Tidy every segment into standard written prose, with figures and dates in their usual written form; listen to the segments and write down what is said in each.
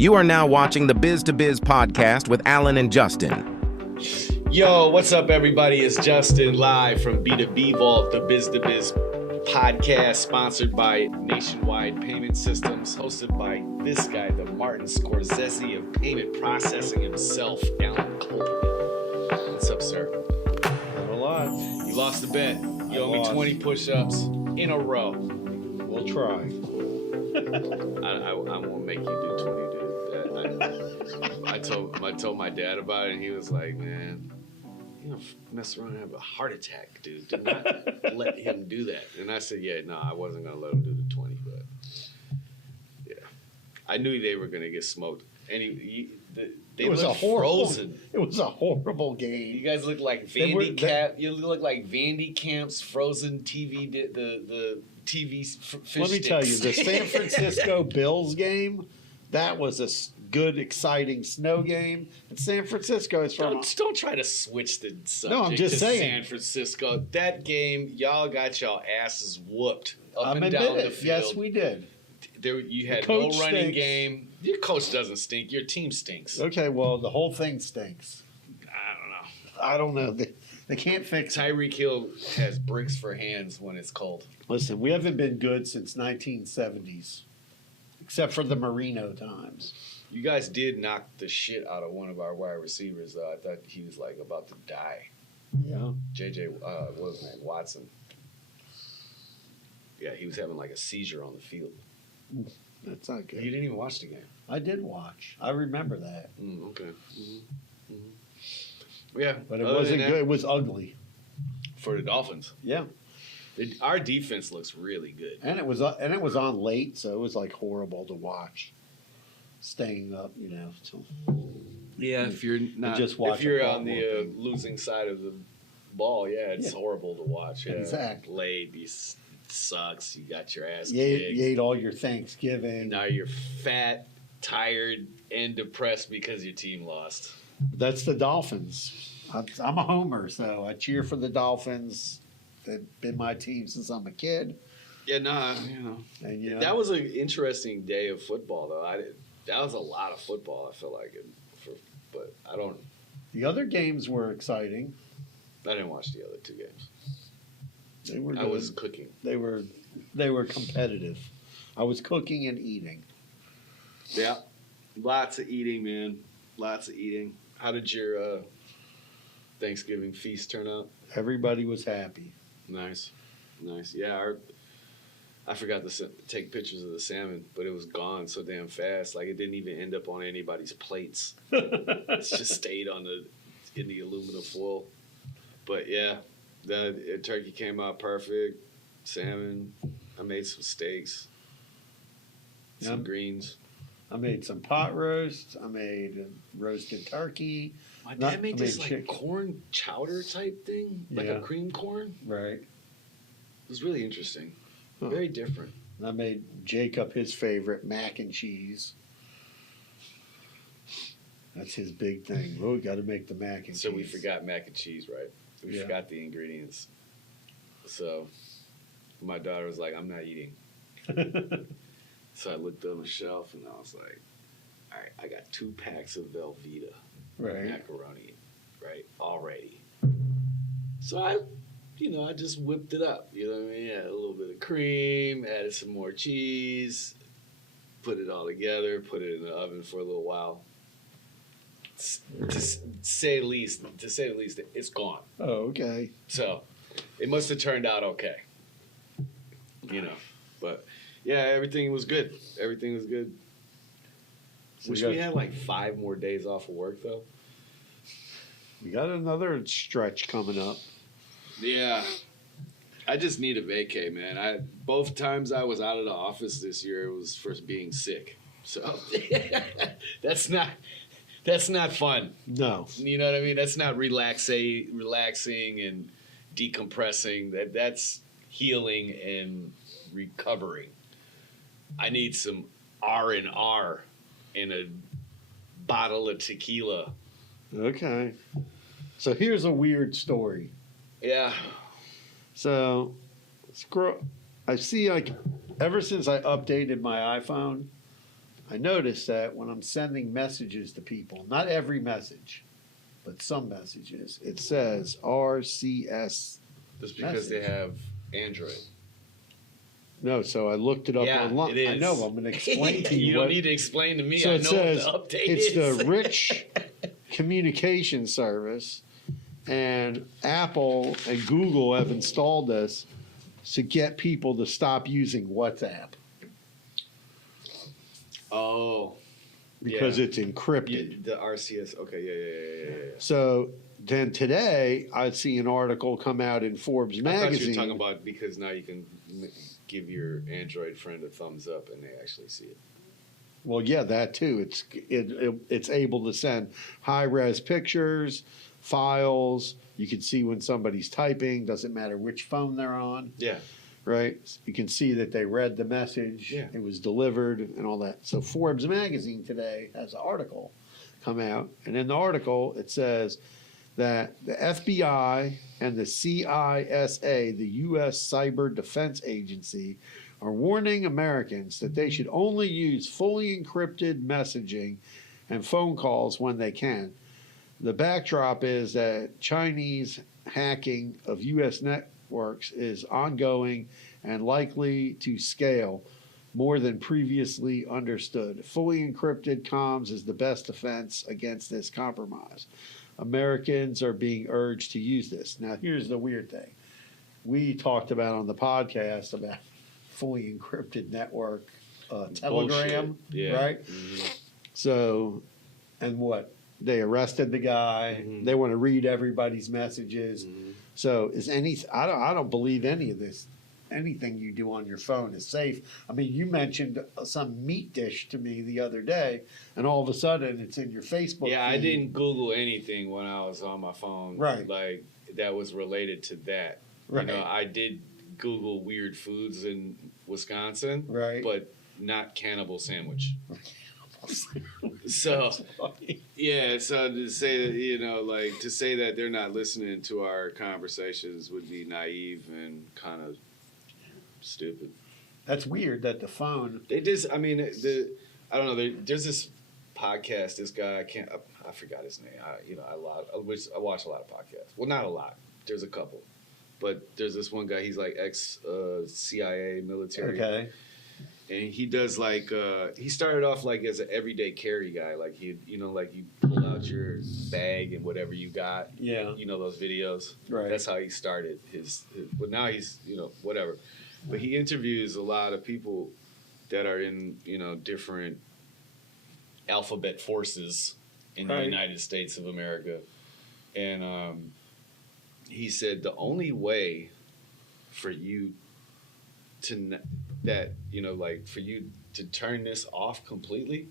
You are now watching the Biz to Biz podcast with Alan and Justin. Yo, what's up, everybody? It's Justin live from B2B Vault, the Biz to Biz podcast, sponsored by Nationwide Payment Systems, hosted by this guy, the Martin Scorsese of payment processing himself, Alan Copeland. What's up, sir? Not a lot. You lost the bet. You owe me 20 push-ups in a row. We'll try. I won't make you do 20, dude. I told my dad about it, and he was like, man, you know, mess around and have a heart attack, dude. Do not let him do that. And I said, yeah, no, I wasn't going to let him do the 20, but yeah. I knew they were going to get smoked. They looked frozen. It was a horrible game. You guys look like you look like Vandy Camp's frozen TV, the TV fish Let me sticks. tell you, the San Francisco Bills game, that was a good, exciting snow game. And San Francisco is from... Don't try to switch the subject No, I'm just to saying. San Francisco. That game, y'all got y'all asses whooped up and admit down the it. field. Yes, we did. You had The no coach running stinks. game. Your coach doesn't stink. Your team stinks. Okay, well, the whole thing stinks. I don't know. I don't know. They can't fix it. Tyreek Hill has bricks for hands when it's cold. Listen, we haven't been good since 1970s, except for the Marino times. You guys did knock the shit out of one of our wide receivers, though. I thought he was like about to die. Yeah. what was his name? Watson. Yeah, he was having like a seizure on the field. That's not good. You didn't even watch the game. I did watch. I remember that. Okay. Mm-hmm. Mm-hmm. Yeah, But it other wasn't than good. that, It was ugly. for the Dolphins. Yeah. Our defense looks really good. And it was on late, so it was like horrible to watch. Staying up, you know. So. Yeah, if you're not, just watch if you're a on the Baltimore game. losing side of the ball, yeah, it's horrible to watch. Yeah. Exactly. Late, sucks. You got your ass You kicked. ate all your Thanksgiving. Now you're fat, tired, and depressed because your team lost. That's the Dolphins. I'm a homer, so I cheer for the Dolphins. They've been my team since I'm a kid. Yeah, nah, you know. And you know, That was an interesting day of football, though. That was a lot of football, I feel like. But I don't. the other games were exciting. I didn't watch the other two games. They were I good. was cooking. They were competitive. I was cooking and eating. Yeah, lots of eating, man. Lots of eating. How did your Thanksgiving feast turn out? Everybody was happy. Nice. Yeah, I forgot to take pictures of the salmon, but it was gone so damn fast. Like it didn't even end up on anybody's plates. It just stayed in the aluminum foil. But yeah, the turkey came out perfect. Salmon. I made some steaks. Some Yep. greens. I made some pot roast. I made roasted turkey. My Not- dad made I this made like chicken. corn chowder type thing, like Yeah. a cream corn. Right. It was really interesting. Huh. Very different. And I made Jacob his favorite mac and cheese. That's his big thing. Oh, we got to make the mac and cheese. So we forgot mac and cheese, right? We Yeah. forgot the ingredients. So my daughter was like, I'm not eating. So I looked on the shelf and I was like, all right, I got 2 packs of Velveeta Right. macaroni, right, already. So I just whipped it up. You know what I mean? Added a little bit of cream, added some more cheese, put it all together, put it in the oven for a little while. To say the least, it's gone. Oh, okay. So it must have turned out okay. You know, but yeah, everything was good. Everything was good. So Wish you we got- had like 5 more days off of work though. We got another stretch coming up. Yeah. I just need a vacay, man. Both times I was out of the office this year it was for being sick. So that's not fun. No. You know what I mean? That's not relaxing and decompressing. That's healing and recovering. I need some R&R in a bottle of tequila. Okay. So here's a weird story. Yeah. So, I see like ever since I updated my iPhone, I noticed that when I'm sending messages to people, not every message, but some messages, it says RCS. Just because they have Android. No, so I looked it up Yeah, online. it is. I know, I'm going to explain to you. You don't what, need to explain to me. so I it know says what the update it's is. the Rich Communication Service, and Apple and Google have installed this to get people to stop using WhatsApp Oh. because Yeah. it's encrypted. The RCS. Okay, yeah. So then today, I see an article come out in Forbes I thought you magazine. were talking about because now you can give your Android friend a thumbs up and they actually see it. Well, yeah, that too. It's able to send high res pictures, files. You can see when somebody's typing. Doesn't matter which phone they're on, Yeah. right? You can see that they read the message. Yeah. It was delivered and all that. So Forbes magazine today has an article come out, and in the article it says that the FBI and the CISA, the U.S. Cyber Defense Agency, are warning Americans that they should only use fully encrypted messaging and phone calls when they can. The backdrop is that Chinese hacking of U.S. networks is ongoing and likely to scale more than previously understood. Fully encrypted comms is the best defense against this compromise. Americans are being urged to use this. Now, here's the weird thing. We talked about on the podcast about fully encrypted network Telegram, Bullshit. Yeah. right? So, and what? They arrested the guy. They want to read everybody's messages. So, I don't believe any of this. Anything you do on your phone is safe. I mean, you mentioned some meat dish to me the other day, and all of a sudden it's in your Facebook. Yeah, I feed. didn't Google anything when I was on my phone. Right. Like that was related to that. Right. You know, I did Google weird foods in Wisconsin. Right. But not cannibal sandwich. So yeah, so to say that, you know, like to say that they're not listening to our conversations would be naive and kind of stupid. That's weird that the phone. They just, I mean, I don't know. There's this podcast. This guy, I forgot his name. I watch a lot of podcasts. Well, not a lot. There's a couple, but there's this one guy. He's like ex CIA military. Okay. And he does like he started off like as an everyday carry guy. Like you pull out your bag and whatever you got. Yeah. You know those videos. Right. That's how he started his. But now he's whatever. But he interviews a lot of people that are in different alphabet forces in the Right. United States of America, and he said the only way for you to for you to turn this off completely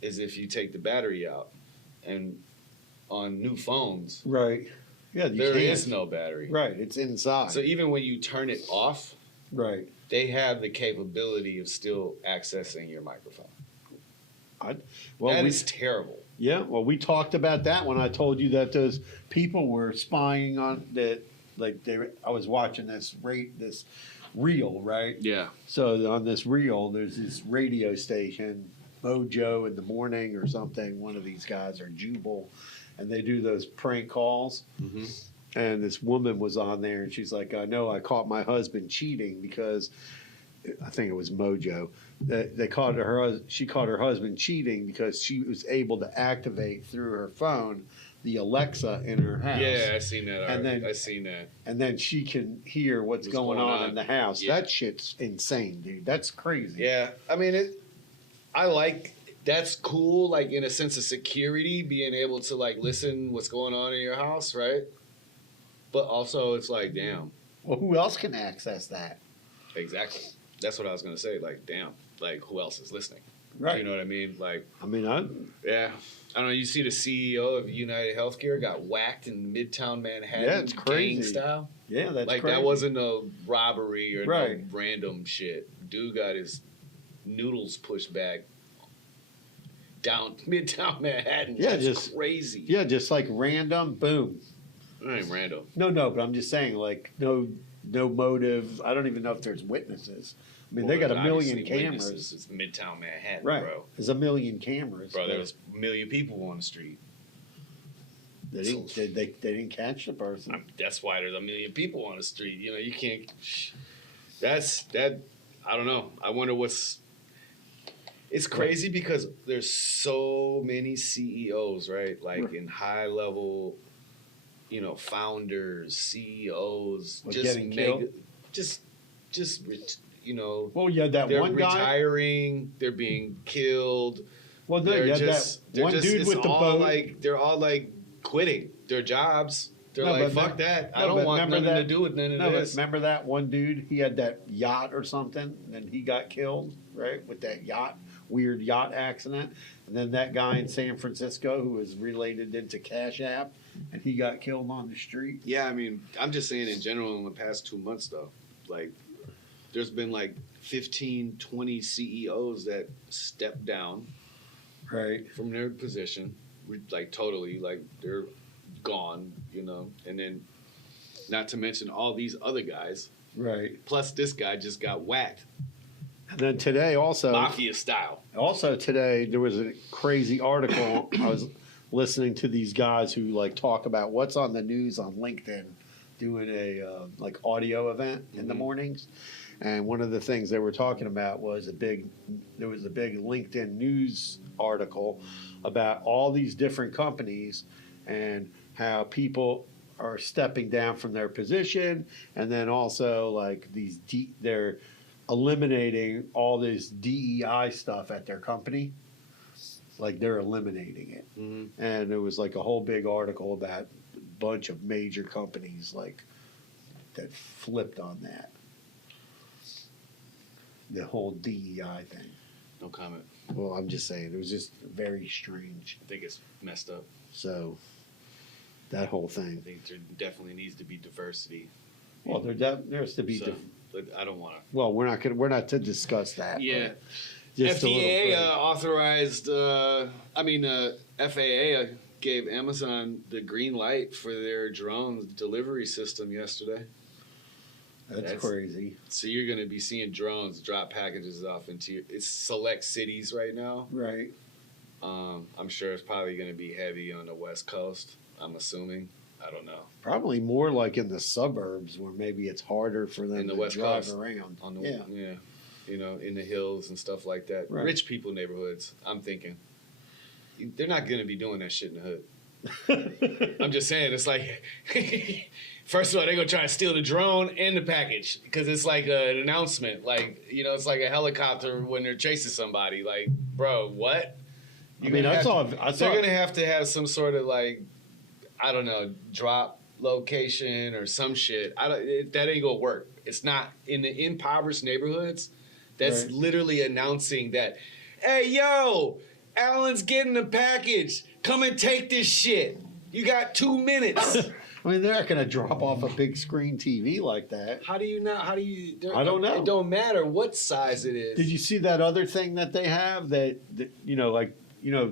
is if you take the battery out, and on new phones Right. Yeah. there is no battery. Right. It's inside. So even when you turn it off, right. they have the capability of still accessing your microphone. That is terrible. Yeah, well, we talked about that when I told you that those people were spying on that. Like I was watching this reel, right? Yeah. So on this reel, there's this radio station, Mojo in the morning or something. One of these guys or Jubal, and they do those prank calls. Mm-hmm. And this woman was on there, and she's like, "I know I caught my husband cheating because." I think it was Mojo. She caught her husband cheating because she was able to activate through her phone the Alexa in her house. Yeah, I seen that. And then- I seen that. And then she can hear what's going on in the house. Yeah. That shit's insane, dude. That's crazy. Yeah, I mean that's cool. Like in a sense of security, being able to like listen what's going on in your house, right? But also, it's like, damn. Well, who else can access that? Exactly. That's what I was gonna say. Like, damn. Like, who else is listening? Right. You know what I mean? Like, I mean, yeah. I don't know. You see the CEO of United Healthcare got whacked in Midtown Manhattan. Yeah, it's crazy. Gang style. yeah, that's Like crazy. that wasn't no robbery or Right. no random shit. Dude got his noodles pushed back down Midtown Manhattan. Yeah, That's just- crazy. Yeah, just like random, boom. That ain't random. No, but I'm just saying, like, no motive. I don't even know if there's witnesses. I mean, they got a there's million obviously cameras. witnesses. It's Midtown Manhattan, Right. bro. There's a million cameras. Bro, there was a million people on the street. They didn't catch the person. That's why there's a million people on the street. You know, you can't. That. I don't know. I wonder what's. It's crazy because there's so many CEOs, right? Like in high level, founders, CEOs, Like getting killed? just, Well, yeah, that they're one guy. retiring, they're being killed. Well, no, yeah, that one dude with the boat. They're all like quitting their jobs. They're No, like, but fuck that. no, I don't but want remember nothing to that- do with none of No, but this. remember that one dude? He had that yacht or something, and he got killed, right? With that weird yacht accident. And then that guy in San Francisco who was related into Cash App, and he got killed on the street. Yeah, I mean, I'm just saying in general in the past 2 months, though, like, there's been like 15, 20 CEOs that stepped down Right. from their position, like totally, like they're gone, and then not to mention all these other guys, Right. plus this guy just got whacked, And then today also. mafia style. Also today there was a crazy article. I was listening to these guys who like talk about what's on the news on LinkedIn, doing a like audio event in the mornings. And one of the things they were talking about was there was a big LinkedIn news article about all these different companies and how people are stepping down from their position, and then also like they're eliminating all this DEI stuff at their company. Like they're eliminating it. And it was like a whole big article about a bunch of major companies like that flipped on that. The whole DEI thing. No comment. Well, I'm just saying, it was just very strange. I think it's messed up. So, that whole I thing. think there definitely needs to be diversity. Well, there's to be. So, but I don't want to. Well, we're not to discuss that. Yeah. but just a little FDA further. authorized. FAA gave Amazon the green light for their drone delivery system yesterday. That's crazy. So you're going to be seeing drones drop packages off into it's select cities right now. Right. I'm sure it's probably going to be heavy on the West Coast. I'm assuming. I don't know. Probably more like in the suburbs where maybe it's harder for them In the to West drive Coast. around. On the Yeah. in the hills and stuff like that. Right. Rich people neighborhoods. I'm thinking they're not going to be doing that shit in the hood. I'm just saying, it's like, first of all, they're going to try to steal the drone and the package because it's like an announcement. Like, it's like a helicopter when they're chasing somebody. Like, bro, what? I mean, I saw. They're going to have some sort of like, I don't know, drop location or some shit. That ain't going to work. It's not in the impoverished neighborhoods. That's Right. literally announcing that, hey, yo, Alan's getting the package. Come and take this shit. You got 2 minutes. I mean, they're not going to drop off a big screen TV like that. How do you not? I don't know. It don't matter what size it is. Did you see that other thing that they have that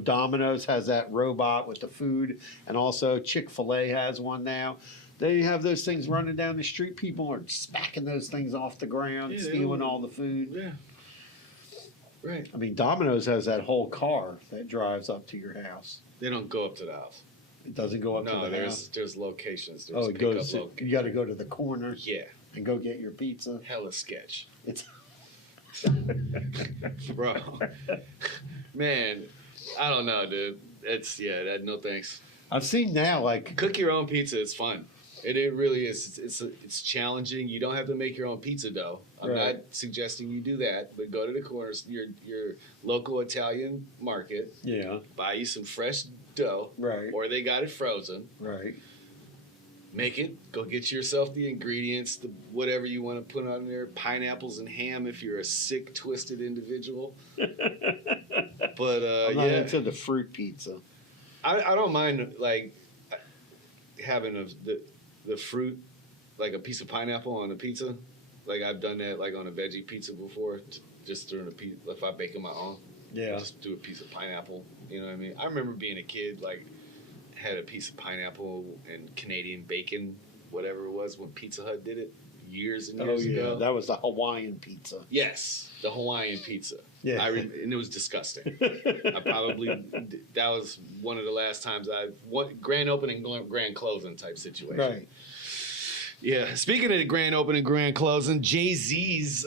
Domino's has that robot with the food, and also Chick-fil-A has one now. They have those things running down the street. People are smacking those things off the ground, Yeah, stealing all the food. Yeah. Right. I mean, Domino's has that whole car that drives up to your house. They don't go up to the house. It doesn't go up to No, the there's house. there's locations. There's Oh, it pickup goes. You got to go to the corner Yeah. and go get your pizza. Hella sketch. It's Bro. Man, I don't know, dude. No thanks. I've seen now like Cook your own pizza is fun. It really is. It's challenging. You don't have to make your own pizza dough. I'm Right. not suggesting you do that, but go to the corners, your local Italian market, yeah, buy you some fresh dough, right, or they got it frozen. right. Make it. Go get yourself the ingredients, the whatever you want to put on there. Pineapples and ham if you're a sick, twisted individual. But I'm not yeah, into the fruit pizza. I don't mind like having the fruit, like a piece of pineapple on a pizza. Like I've done that like on a veggie pizza before, just during a pizza. If I'm baking my own, Yeah, just do a piece of pineapple. You know what I mean? I remember being a kid, like had a piece of pineapple and Canadian bacon, whatever it was, when Pizza Hut did it years and Oh years yeah, ago. that was the Hawaiian pizza. Yes, the Hawaiian pizza. Yeah. And it was disgusting. That was one of the last times grand opening, grand closing type situation. Right. Yeah. Speaking of the grand opening, grand closing, Jay-Z's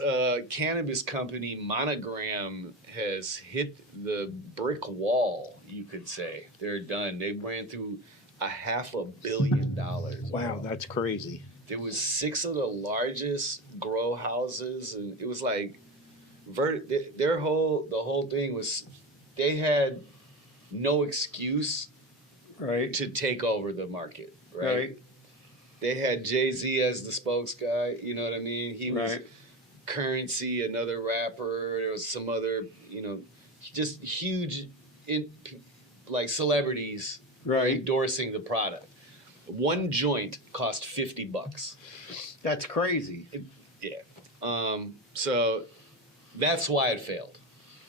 cannabis company Monogram has hit the brick wall. You could say they're done. They ran through $500 million. Wow, that's crazy. There was 6 of the largest grow houses, and it was like the whole thing was they had no excuse Right. to take over the market, right? Right. They had Jay-Z as the spokes guy, you know what I mean? He was Right. Currency, another rapper. There was some other, just huge, like celebrities Right. endorsing the product. One joint cost $50. That's crazy. Yeah. So that's why it failed,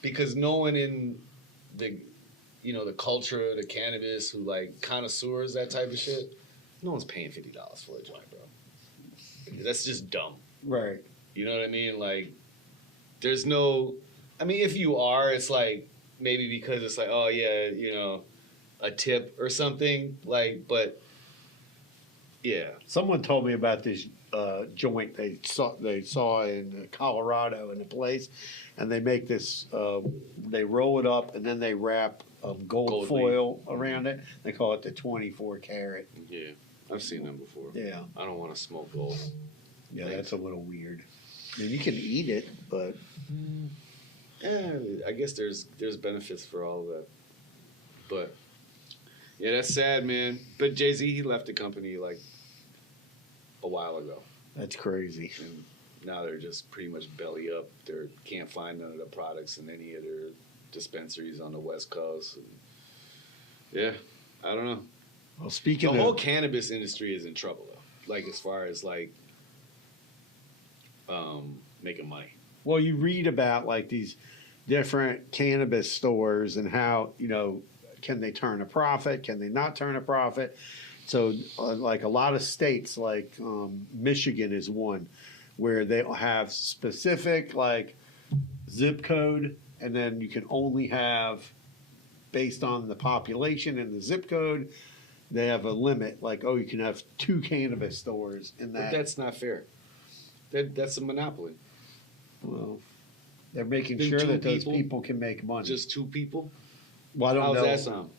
because no one in the, the culture of the cannabis who like connoisseurs, that type of shit, no one's paying $50 for a joint, bro. That's just dumb. Right. You know what I mean? Like, there's no. I mean, if you are, it's like maybe because it's like, oh yeah, a tip or something. Like, but yeah. Someone told me about this joint they saw in Colorado in a place, and they make this. They roll it up and then they wrap gold foil around it. They call it the 24 karat. Yeah, I've seen them before. Yeah. I don't want to smoke gold. Yeah, that's a little weird. I mean, you can eat it, but Yeah, I guess there's benefits for all of that. But yeah, that's sad, man. But Jay-Z, he left the company like a while ago. that's crazy. And now they're just pretty much belly up. They can't find none of the products in any of their dispensaries on the West Coast. And yeah, I don't know. Well, speaking The of whole cannabis industry is in trouble though. Like as far as like making money. well, you read about like these different cannabis stores and how can they turn a profit? Can they not turn a profit? So, like a lot of states, like Michigan is one, where they have specific like zip code, and then you can only have based on the population and the zip code. They have a limit, like you can have 2 cannabis stores in But that. that's not fair. That's a monopoly. Well, they're making Then sure 2 that those people, people can make money. Just 2 people? Well, I don't How's know. that sound?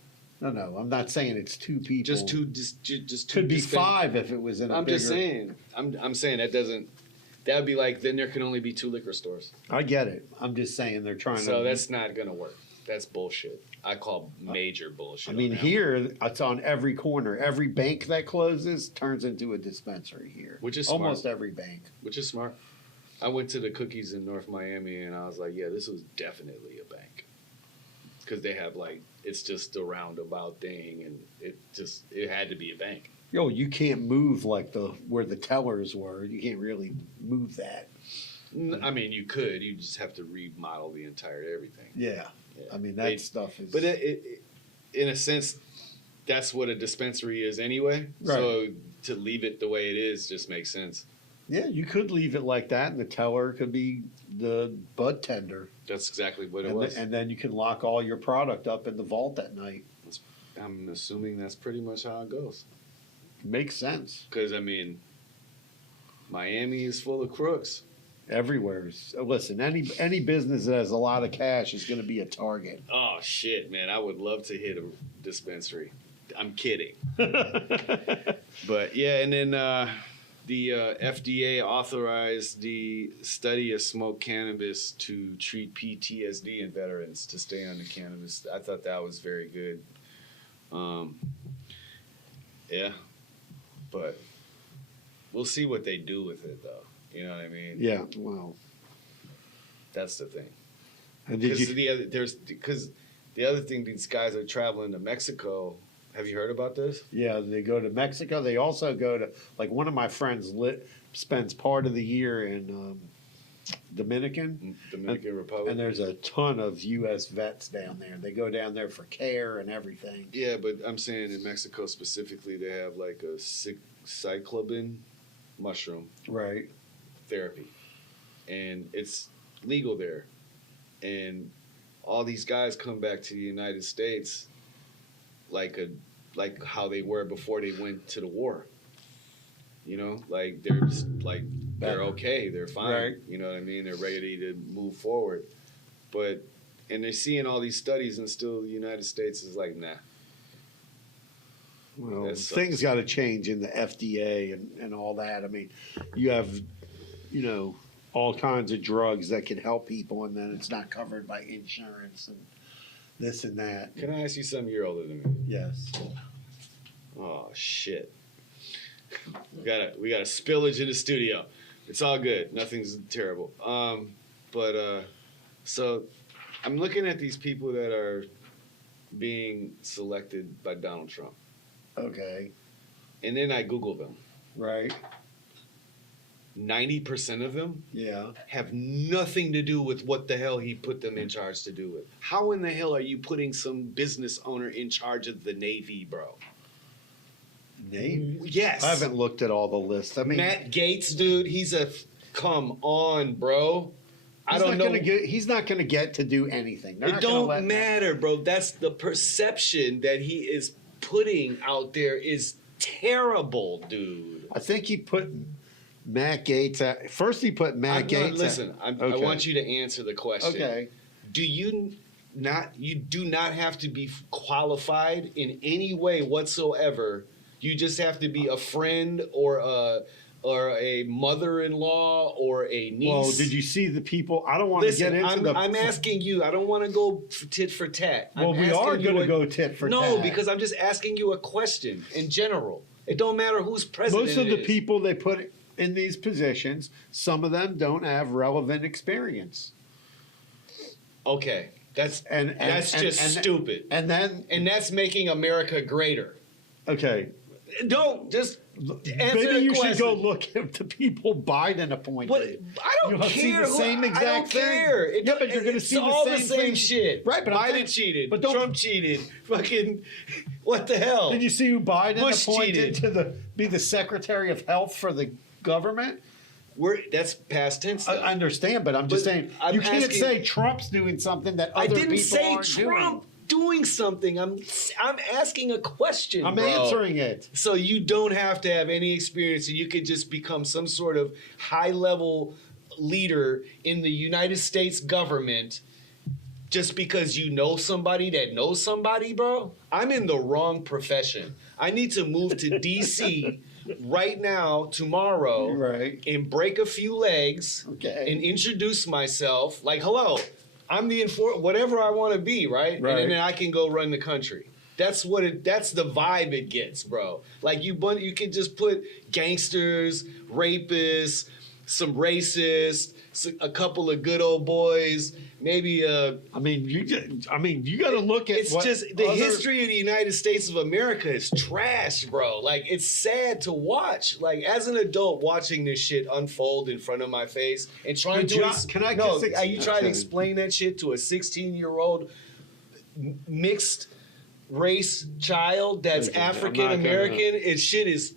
No, I'm not saying it's 2 people. Just two. Just two. Could be dispensaries. 5 if it was in a I'm bigger. just saying. I'm saying that doesn't. That would be like then there can only be 2 liquor stores. I get it. I'm just saying they're trying So to. that's not gonna work. That's bullshit. I call major bullshit. I mean, on that here it's on every corner. Every bank that closes turns into a dispensary here. Which is almost smart. every bank. Which is smart. I went to the Cookies in North Miami and I was like, yeah, this was definitely a bank. Because they have like, it's just a roundabout thing and it had to be a bank. Yo, you can't move like where the tellers were. You can't really move that. I mean, you could. You just have to remodel the entire everything. Yeah. Yeah. I mean, that stuff is. But in a sense, that's what a dispensary is anyway. Right. So to leave it the way it is just makes sense. Yeah, you could leave it like that, and the teller could be the bud tender. That's exactly what it And, was. and then you can lock all your product up in the vault at night. I'm assuming that's pretty much how it goes. Makes sense. Because, I mean, Miami is full of crooks. Everywhere. Listen, any business that has a lot of cash is going to be a target. Oh, shit, man. I would love to hit a dispensary. I'm kidding. But, yeah, and then the FDA authorized the study of smoked cannabis to treat PTSD in veterans to stay on the cannabis. I thought that was very good. Yeah. But we'll see what they do with it, though. You know what I mean? Yeah, well. That's the thing. And did Because you, the other thing, these guys are traveling to Mexico. Have you heard about this? yeah, they go to Mexico. They also go to, like, one of my friends spends part of the year in Dominican. Republic. And there's a ton of U.S. vets down there. They go down there for care and everything. Yeah, but I'm saying in Mexico specifically, they have like a cyclobin mushroom, Right. therapy, and it's legal there. And all these guys come back to the United States like how they were before they went to the war. You know, like they're just like they're okay, they're fine. Right. You know what I mean? They're ready to move forward. But and they're seeing all these studies, and still the United States is like, nah. Well, That sucks. things got to change in the FDA and all that. I mean, you have, all kinds of drugs that can help people, and then it's not covered by insurance and this and that. Can I ask you something? You're older than me. Yes. Oh shit. We got a spillage in the studio. It's all good. Nothing's terrible. So I'm looking at these people that are being selected by Donald Trump. Okay. And then I Google them. Right. 90% of them Yeah. have nothing to do with what the hell he put them in charge to do with. How in the hell are you putting some business owner in charge of the Navy, bro? Name? Yes. I haven't looked at all the lists. I mean, Matt Gates, dude, come on, bro. I don't know. He's not going to get to do anything. They're It not gonna let don't matter, bro. That's the perception that he is putting out there is terrible, dude. I think he put Matt Gates at first. He put Matt Gates. I Okay. want you to answer the question. Okay. Do you do not have to be qualified in any way whatsoever. You just have to be a friend or a mother-in-law or a niece. Well, did you see the people? I don't want to get into I'm asking you. I don't want to go tit for tat. Well, we are going to go tit for tat. No, because I'm just asking you a question in general. It don't matter who's president. Most of the is. people they put in these positions, some of them don't have relevant experience. Okay, that's And stupid. And then, And that's making America greater. okay, Don't just answer maybe the you question. should go look at the people Biden appointed. But I don't You'll care. see the same exact I don't thing. care. Yeah, but you're going to it's see all the same thing. shit. Right, but I'm Biden saying- cheated. but don't- Trump cheated. Fucking what the hell? Did you see who Biden Bush appointed cheated. to be the Secretary of Health for the government? That's past tense. I Though. understand, but I'm just But saying I'm you can't asking- say Trump's doing something that I other didn't people say aren't Trump doing something. I'm asking a question. doing. I'm bro. answering it. So you don't have to have any experience, and you could just become some sort of high-level leader in the United States government just because you know somebody that knows somebody, bro. I'm in the wrong profession. I need to move to D.C. right now, tomorrow, Right. and break a few legs Okay. and introduce myself. Like, hello, I'm the whatever I want to be, right? Right. And then I can go run the country. That's the vibe it gets, bro. Like you can just put gangsters, rapists, some racists, a couple of good old boys, maybe you got to look at it's what just the other- history of the United States of America is trash, bro. Like it's sad to watch. Like as an adult watching this shit unfold in front of my face and trying But to John, can I just are you trying to okay. explain that shit to a 16-year-old mixed race child that's Okay, I'm not African gonna- American? It shit is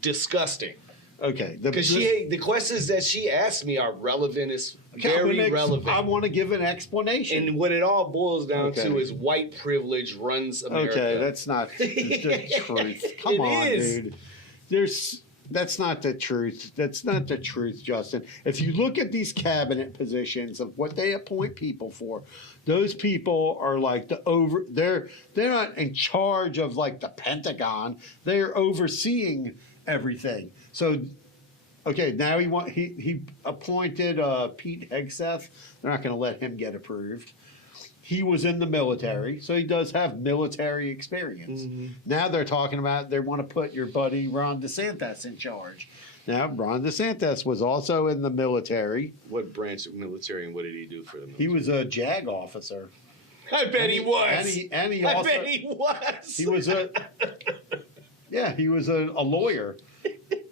disgusting. Okay. Because the questions that she asked me are relevant, is very relevant. I want to give an explanation. And what it all boils down to Okay. is white privilege runs America. Okay, that's not the truth. Come It on, is. dude. That's not the truth. That's not the truth, Justin. If you look at these cabinet positions of what they appoint people for, those people are like they're not in charge of like the Pentagon. They're overseeing everything. So okay, now he appointed Pete Hegseth. They're not going to let him get approved. He was in the military, so he does have military experience. Now they're talking about they want to put your buddy Ron DeSantis in charge. Now, Ron DeSantis was also in the military. What branch of military and what did he do for them? He was a JAG officer. I bet he was. And he I also, bet he was. he was he was a lawyer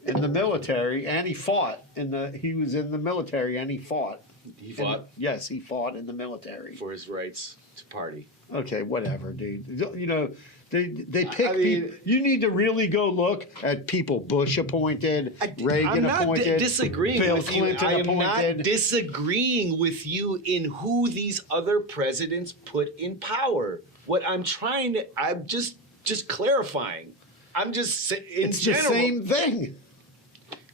in the military, and he fought he was in the military and he fought. He fought Yes, he fought in the military. for his rights to party. Okay, whatever, dude. You know, they pick I mean- people. You need to really go look at people Bush appointed, Reagan I'm not appointed, disagreeing Bill with Clinton you. I am appointed. not disagreeing with you in who these other presidents put in power. What I'm just clarifying. I'm just in it's general. the same thing.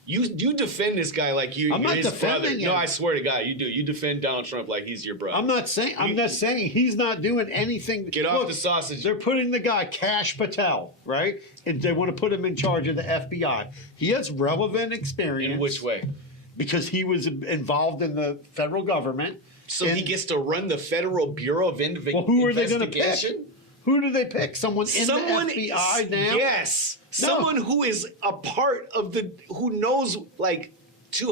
You defend this guy like I'm not his brother. defending him. No, I swear to God, you do. You defend Donald Trump like he's your brother. I'm not saying. I'm just saying he's not doing anything. Get off the sausage. They're putting the guy Kash Patel, right? And they want to put him in charge of the FBI. He has relevant experience. In which way? Because he was involved in the federal government. So he gets to run the Federal Bureau of Investigation. Well, who are they going to pick? Who do they pick? Someone in the FBI now? Yes. No. Someone who is a part of who knows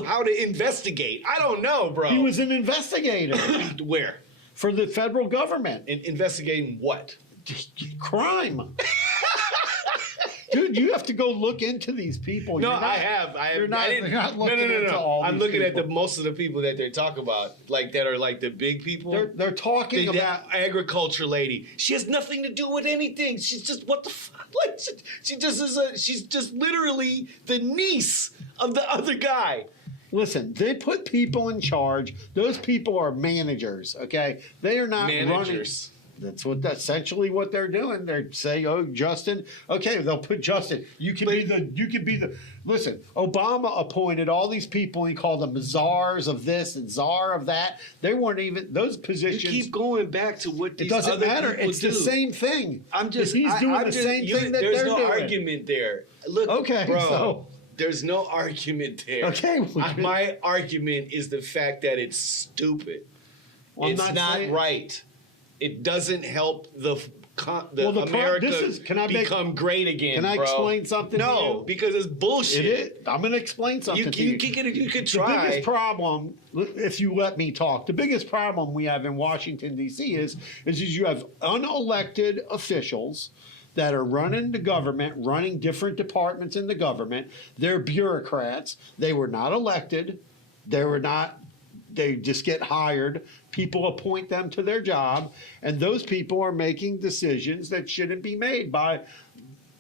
how to investigate. I don't know, bro. He was an investigator Where? for the federal government. Investigating what? Crime. Dude, you have to go look into these people. No, You're not- I have. You're not, I didn't, you're not looking into no. all I'm these looking at people. most of the people that they talk about, that are like the big people. They're talking about. That agriculture lady. She has nothing to do with anything. She's just what the fuck? Like she just is she's just literally the niece of the other guy. Listen, they put people in charge. Those people are managers. Okay, they are not Managers. running. That's essentially what they're doing. They're saying, "Oh, Justin." Okay, they'll put Justin. You can be the. Listen, Obama appointed all these people. He called them czars of this and czar of that. They weren't even those You positions. keep going back to what It these doesn't other matter. people It's do. the same thing. I'm just. He's doing I'm the just, same thing that there's they're no doing. argument there. Look, Okay, bro. so- There's no argument there. Okay, well, My argument is the fact that it's stupid. Well, I'm it's not saying- right. It doesn't help the Well, America can I become great again. Can I bro. explain something to No, you? because it's bullshit. It is. I'm going to explain something to you. You could The try. biggest problem, if you let me talk, the biggest problem we have in Washington, D.C. is you have unelected officials that are running the government, running different departments in the government. They're bureaucrats. They were not elected. They just get hired. People appoint them to their job, and those people are making decisions that shouldn't be made by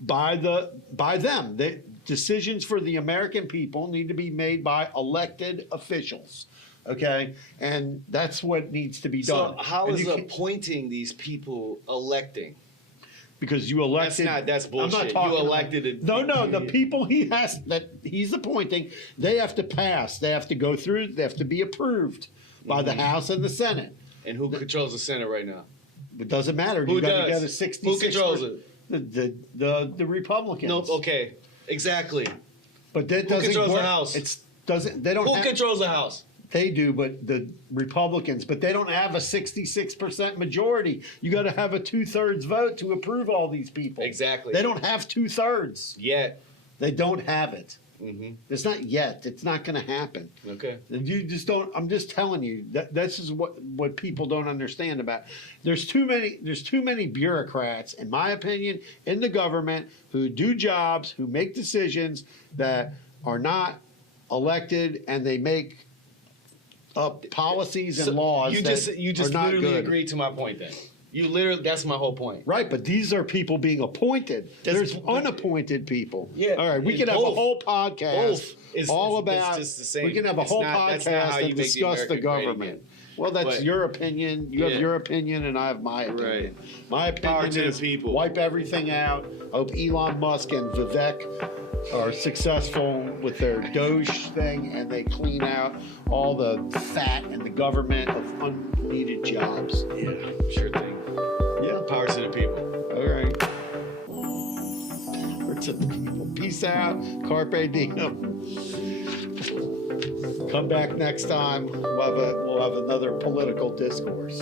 them. Decisions for the American people need to be made by elected officials. Okay, and that's what needs to be done. So how And is you can't- appointing these people electing? because you elected? That's bullshit. I'm not You talking about- elected No, the people that he's appointing, they have to pass. They have to go through. They have to be approved by the House and the Senate. And who controls the Senate right now? It doesn't matter. Who you got does? to get a 66. Who controls it? The Republicans. Nope. Okay. Exactly. But that Who doesn't controls the work. House? They don't Who have, controls the House? They do, but the Republicans, but they don't have a 66% majority. You got to have a 2/3 vote to approve all these people. Exactly. They don't have 2/3. Yet. They don't have it. Mm-hmm. It's not yet. It's not going to happen. Okay. You just don't. I'm just telling you that this is what people don't understand about. There's too many bureaucrats, in my opinion, in the government who do jobs, who make decisions that are not elected, and they make up policies and laws. You that just are not literally good. agreed to my point. Then you literally. That's my whole point. Right, but these are people being appointed. There's unappointed people. Yeah, All right, we and can have a both- whole podcast both is- all it's about. just the same. We can have a It's whole not- that's not how podcast you and make the discuss the America great government. again. Well, that's But- your opinion. You Yeah. have your opinion, and I have my opinion. Right. My opinion Power to the is people. wipe everything out. I hope Elon Musk and Vivek are successful with their Doge thing, and they clean out all the fat in the government of unneeded jobs. Yeah. Sure thing. Yeah. Power to the people. All right. Or to the people. Peace out. Carpe diem. Come back next time. We'll have another political discourse.